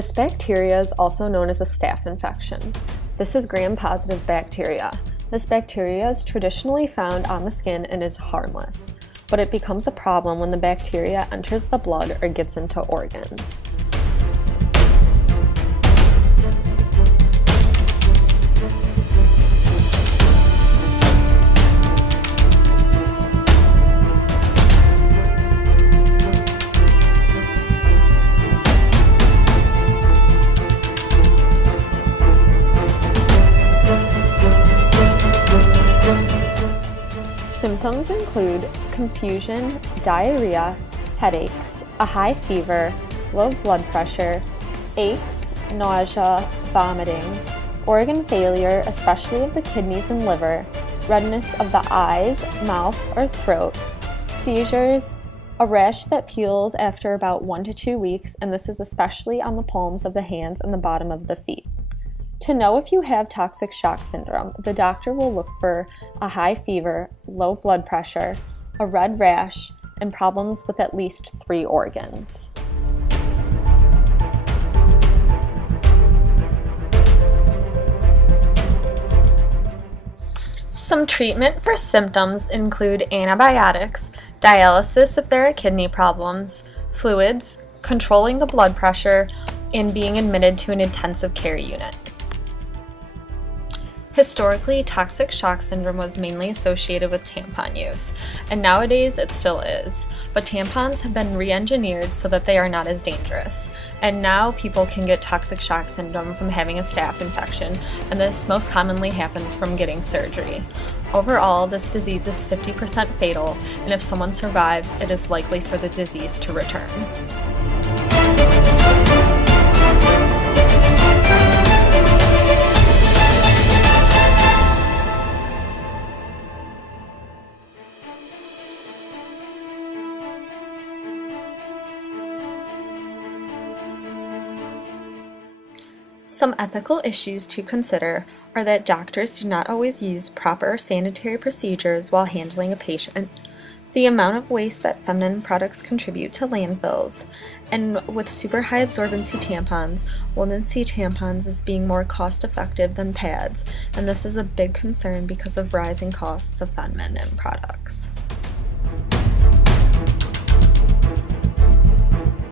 This bacteria is also known as a staph infection. This is gram-positive bacteria. This bacteria is traditionally found on the skin and is harmless, but it becomes a problem when the bacteria enters the blood or gets into organs. Symptoms include confusion, diarrhea, headaches, a high fever, low blood pressure, aches, nausea, vomiting, organ failure, especially of the kidneys and liver, redness of the eyes, mouth, or throat, seizures, a rash that peels after about 1 to 2 weeks, and this is especially on the palms of the hands and the bottom of the feet. To know if you have toxic shock syndrome, the doctor will look for a high fever, low blood pressure, a red rash, and problems with at least 3 organs. Some treatment for symptoms include antibiotics, dialysis if there are kidney problems, fluids, controlling the blood pressure, and being admitted to an intensive care unit. Historically, toxic shock syndrome was mainly associated with tampon use, and nowadays it still is, but tampons have been re-engineered so that they are not as dangerous, and now people can get toxic shock syndrome from having a staph infection, and this most commonly happens from getting surgery. Overall, this disease is 50% fatal, and if someone survives, it is likely for the disease to return. Some ethical issues to consider are that doctors do not always use proper sanitary procedures while handling a patient, the amount of waste that feminine products contribute to landfills, and with super high absorbency tampons, women see tampons as being more cost-effective than pads, and this is a big concern because of rising costs of feminine products.